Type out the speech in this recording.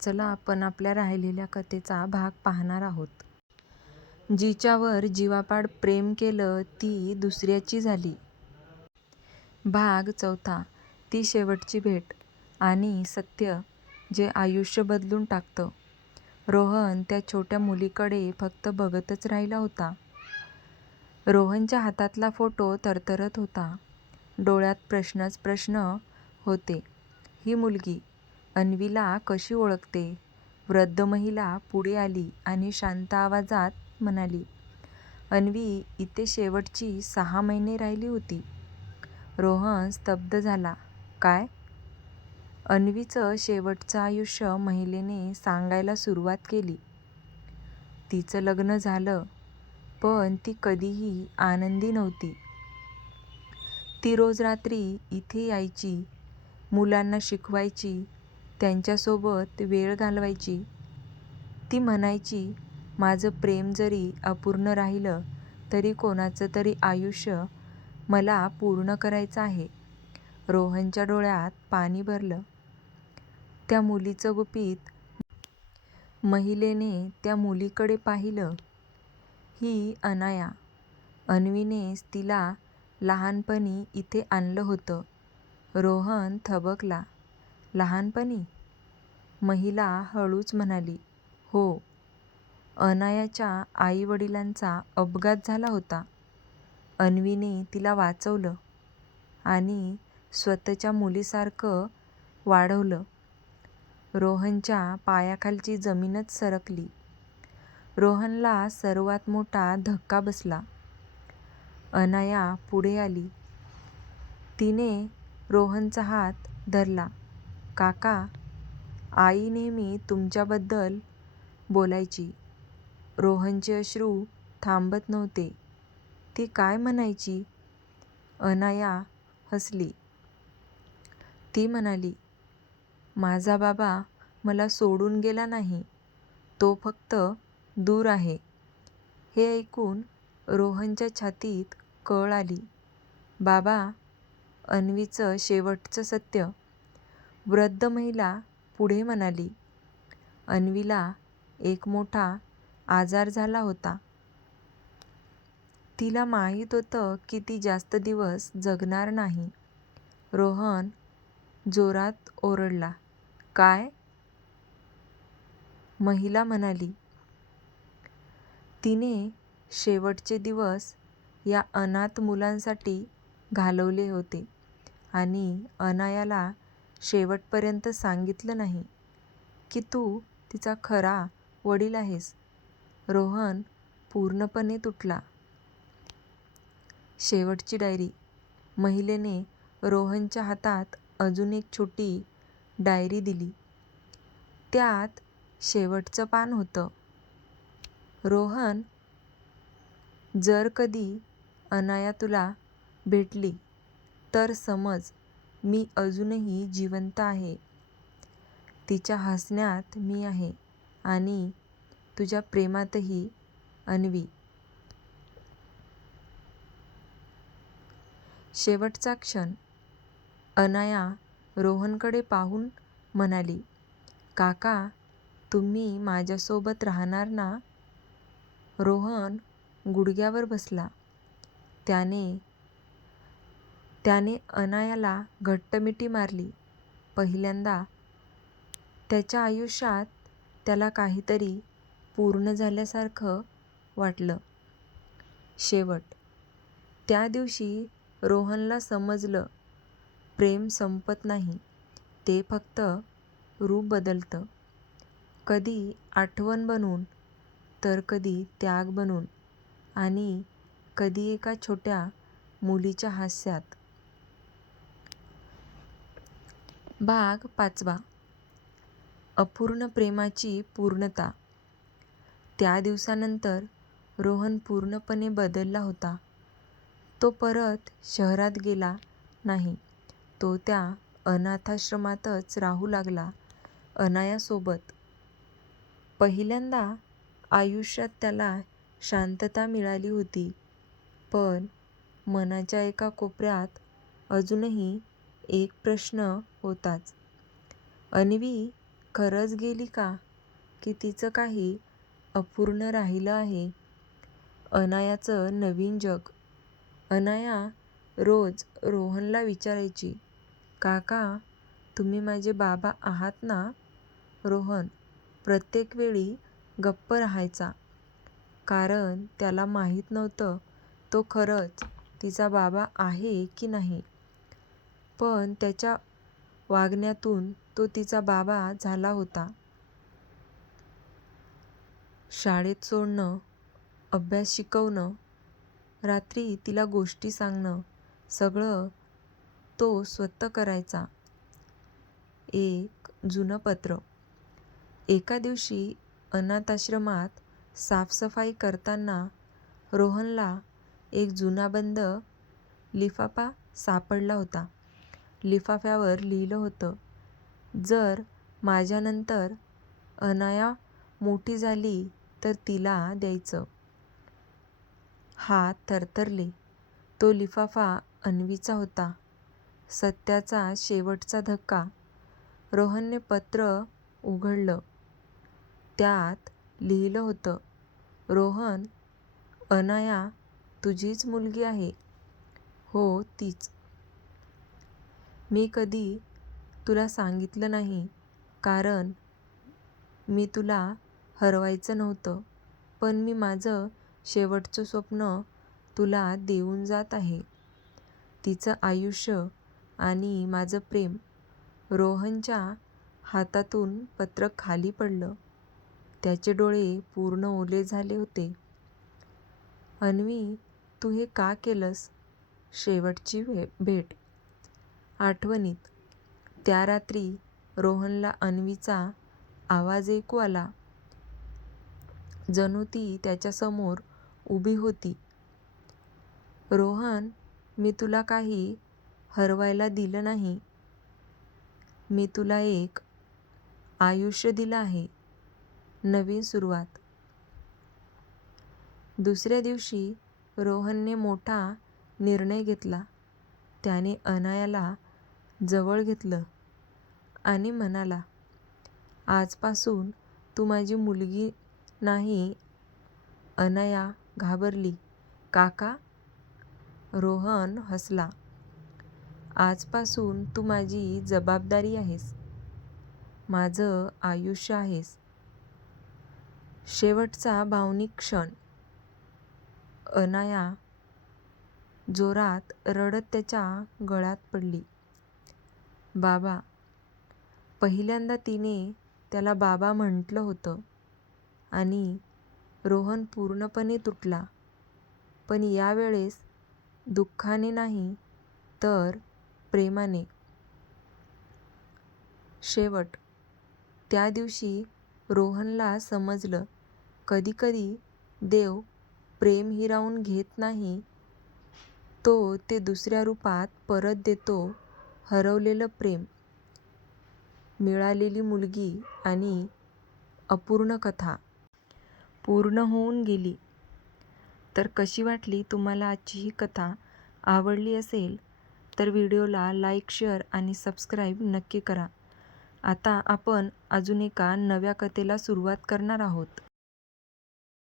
चला आपण आपल्या राहिलेल्या कथेचा भाग पाहणार आहोत. जिच्यावर जीवापाड प्रेम केलं ती दुसऱ्याची झाली. भाग चौथा. ती शेवटची भेट आणि सत्य जे आयुष्य बदलून टाकतं. रोहन त्या छोट्या मुलीकडे फक्त बघतच राहिला होता. रोहनच्या हातातला फोटो तरतरत होता. डोळ्यात प्रश्नच प्रश्न होते. ही मुलगी अन्वीला कशी ओळखते? वृद्ध महिला पुढे आली आणि शांत आवाजात म्हणाली, अन्वी इथे शेवटची 6 महिने राहिली होती. रोहन स्तब्ध झाला. काय? अन्वीचं शेवटचं आयुष्य महिलेने सांगायला सुरुवात केली. तिचं लग्न झालं, पण ती कधीही आनंदी नव्हती. ती रोज रात्री इथे यायची, मुलांना शिकवायची, त्यांच्यासोबत वेळ घालवायची. ती म्हणायची, माझं प्रेम जरी अपूर्ण राहिलं तरी कोणाचं तरी आयुष्य मला पूर्ण करायचं आहे. रोहनच्या डोळ्यात पाणी भरलं. त्या मुलीचं गुपित. महिलेने त्या मुलीकडे पाहिलं. ही अनाया. अन्वीनेच तिला लहानपणी इथे आणलं होतं. रोहन थबकला. लहानपणी? महिला हळूच म्हणाली, हो. अनायाच्या आई-वडिलांचा अपघात झाला होता. अन्वीने तिला वाचवलं आणि स्वतःच्या मुलीसारखं वाढवलं. रोहनच्या पायाखालची जमीनच सरकली. रोहनला सर्वात मोठा धक्का बसला. अनाया पुढे आली. तिने रोहनचा हात धरला. काका, आई नेहमी तुमच्याबद्दल बोलायची. रोहनचे अश्रू थांबत नव्हते. ती काय म्हणायची? अनाया हसली. ती म्हणाली, माझा बाबा मला सोडून गेला नाही. तो फक्त दूर आहे. हे ऐकून रोहनच्या छातीत कळ आली. बाबा, अन्वीचं शेवटचं सत्य. वृद्ध महिला पुढे म्हणाली, अन्वीला एक मोठा आजार झाला होता. तिला माहीत होतं की ती जास्त दिवस जगणार नाही. रोहन जोरात ओरडला. काय? महिला म्हणाली, तिने शेवटचे दिवस या अनाथ मुलांसाठी घालवले होते आणि अनायाला शेवटपर्यंत सांगितलं नाही की तू तिचा खरा वडील आहेस. रोहन पूर्णपणे तुटला. शेवटची डायरी. महिलेने रोहनच्या हातात अजून एक छोटी डायरी दिली. त्यात शेवटचं पान होतं. रोहन, जर कधी अनाया तुला भेटली तर समज मी अजूनही जिवंत आहे. तिच्या हसण्यात मी आहे आणि तुझ्या प्रेमातही. अन्वी. शेवटचा क्षण. अनाया रोहनकडे पाहून म्हणाली, काका, तुम्ही माझ्यासोबत राहणार ना? रोहन गुडघ्यावर बसला. त्याने अनायाला घट्ट मिठी मारली. पहिल्यांदा त्याच्या आयुष्यात त्याला काहीतरी पूर्ण झाल्यासारखं वाटलं. शेवट. त्या दिवशी रोहनला समजलं, प्रेम संपत नाही, ते फक्त रूप बदलतं. कधी आठवण बनून, तर कधी त्याग बनून आणि कधी एका छोट्या मुलीच्या हास्यात. भाग 5. अपूर्ण प्रेमाची पूर्णता. त्या दिवसानंतर रोहन पूर्णपणे बदलला होता. तो परत शहरात गेला नाही. तो त्या अनाथाश्रमातच राहू लागला, अनायासोबत. पहिल्यांदा आयुष्यात त्याला शांतता मिळाली होती, पण मनाच्या एका कोपऱ्यात अजूनही एक प्रश्न होताच. अन्वी खरंच गेली का, की तिचं काही अपूर्ण राहिलं आहे? अनायाचं नवीन जग. अनाया रोज रोहनला विचारायची, काका, तुम्ही माझे बाबा आहात ना? रोहन प्रत्येक वेळी गप्प राहायचा, कारण त्याला माहीत नव्हतं तो खरंच तिचा बाबा आहे की नाही. पण त्याच्या वागण्यातून तो तिचा बाबा झाला होता. शाळेत सोडणं, अभ्यास शिकवणं, रात्री तिला गोष्टी सांगणं, सगळं तो स्वतः करायचा. एक जुनं पत्र. एका दिवशी अनाथाश्रमात साफसफाई करताना रोहनला एक जुना बंद लिफाफा सापडला होता. लिफाफ्यावर लिहिलं होतं, जर माझ्यानंतर अनाया मोठी झाली तर तिला द्यायचं. हात थरथरले. तो लिफाफा अन्वीचा होता. सत्याचा शेवटचा धक्का. रोहनने पत्र उघडलं. त्यात लिहिलं होतं, रोहन, अनाया तुझीच मुलगी आहे. हो, तीच. मी कधी तुला सांगितलं नाही, कारण मी तुला हरवायचं नव्हतं, पण मी माझं शेवटचं स्वप्न तुला देऊन जात आहे. तिचं आयुष्य आणि माझं प्रेम. रोहनच्या हातातून पत्र खाली पडलं. त्याचे डोळे पूर्ण ओले झाले होते. अन्वी, तू हे का केलंस? शेवटची भेट. आठवणीत. त्या रात्री रोहनला अन्वीचा आवाज ऐकू आला. जणू ती त्याच्यासमोर उभी होती. रोहन, मी तुला काही हरवायला दिलं नाही. मी तुला एक आयुष्य दिलं आहे, नवीन सुरुवात. दुसऱ्या दिवशी रोहनने मोठा निर्णय घेतला. त्याने अनायाला जवळ घेतलं आणि म्हणाला, आजपासून तू माझी मुलगी नाही. अनाया घाबरली. काका? रोहन हसला. आजपासून तू माझी जबाबदारी आहेस. माझं आयुष्य आहेस. शेवटचा भावनिक क्षण. अनाया जोरात रडत त्याच्या गळ्यात पडली. बाबा. पहिल्यांदा तिने त्याला बाबा म्हटलं होतं आणि रोहन पूर्णपणे तुटला. पण यावेळेस दुःखाने नाही, तर प्रेमाने. शेवट. त्या दिवशी रोहनला समजलं, कधीकधी देव प्रेम हिरावून घेत नाही, तो ते दुसऱ्या रूपात परत देतो. हरवलेलं प्रेम, मिळालेली मुलगी आणि अपूर्ण कथा पूर्ण होऊन गेली. तर कशी वाटली तुम्हाला आजची ही कथा? आवडली असेल तर व्हिडिओला लाईक, शेअर आणि सबस्क्राईब नक्की करा. आता आपण अजून एका नव्या कथेला सुरुवात करणार आहोत.